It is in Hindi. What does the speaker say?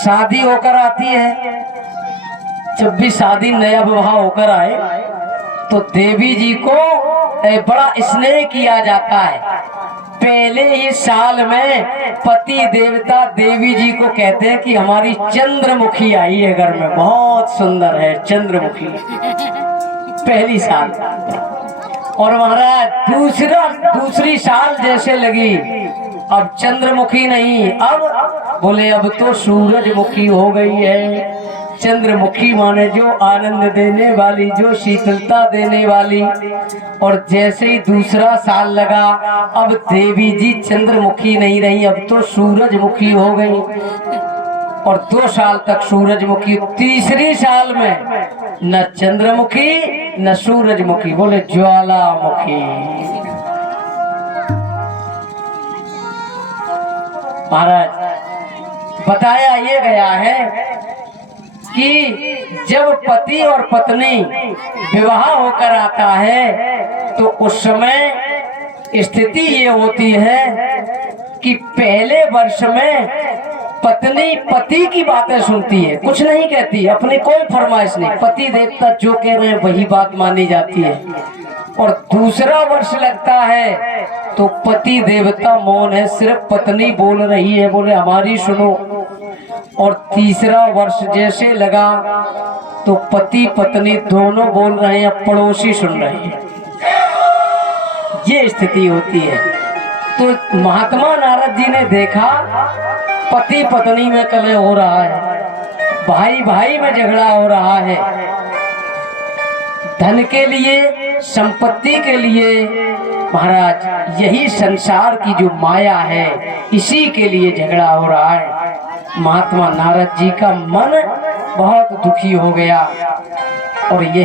शादी होकर आती है, जब भी शादी नया विवाह होकर आए तो देवी जी को बड़ा स्नेह किया जाता है। पहले ही साल में पति देवता देवी जी को कहते हैं कि हमारी चंद्रमुखी आई है घर में, बहुत सुंदर है चंद्रमुखी, पहली साल। और महाराज दूसरी साल जैसे लगी, अब चंद्रमुखी नहीं, अब बोले अब तो सूरजमुखी हो गई है। चंद्रमुखी माने जो आनंद देने वाली, जो शीतलता देने वाली। और जैसे ही दूसरा साल लगा, अब देवी जी चंद्रमुखी नहीं रही, अब तो सूरजमुखी हो गई। और 2 साल तक सूरजमुखी, तीसरी साल में न चंद्रमुखी न सूरजमुखी, बोले ज्वालामुखी। महाराज बताया ये गया है कि जब पति और पत्नी विवाह होकर आता है तो उस समय स्थिति ये होती है कि पहले वर्ष में पत्नी पति की बातें सुनती है, कुछ नहीं कहती, अपनी कोई फरमाइश नहीं, पति देवता जो कह रहे हैं वही बात मानी जाती है। और दूसरा वर्ष लगता है तो पति देवता मौन है, सिर्फ पत्नी बोल रही है, बोले हमारी सुनो। और तीसरा वर्ष जैसे लगा तो पति पत्नी दोनों बोल रहे हैं, पड़ोसी सुन रहे हैं, ये स्थिति होती है। तो महात्मा नारद जी ने देखा पति पत्नी में कलह हो रहा है, भाई भाई में झगड़ा हो रहा है, धन के लिए, संपत्ति के लिए। महाराज यही संसार की जो माया है, इसी के लिए झगड़ा हो रहा है। महात्मा नारद जी का मन बहुत दुखी हो गया और यही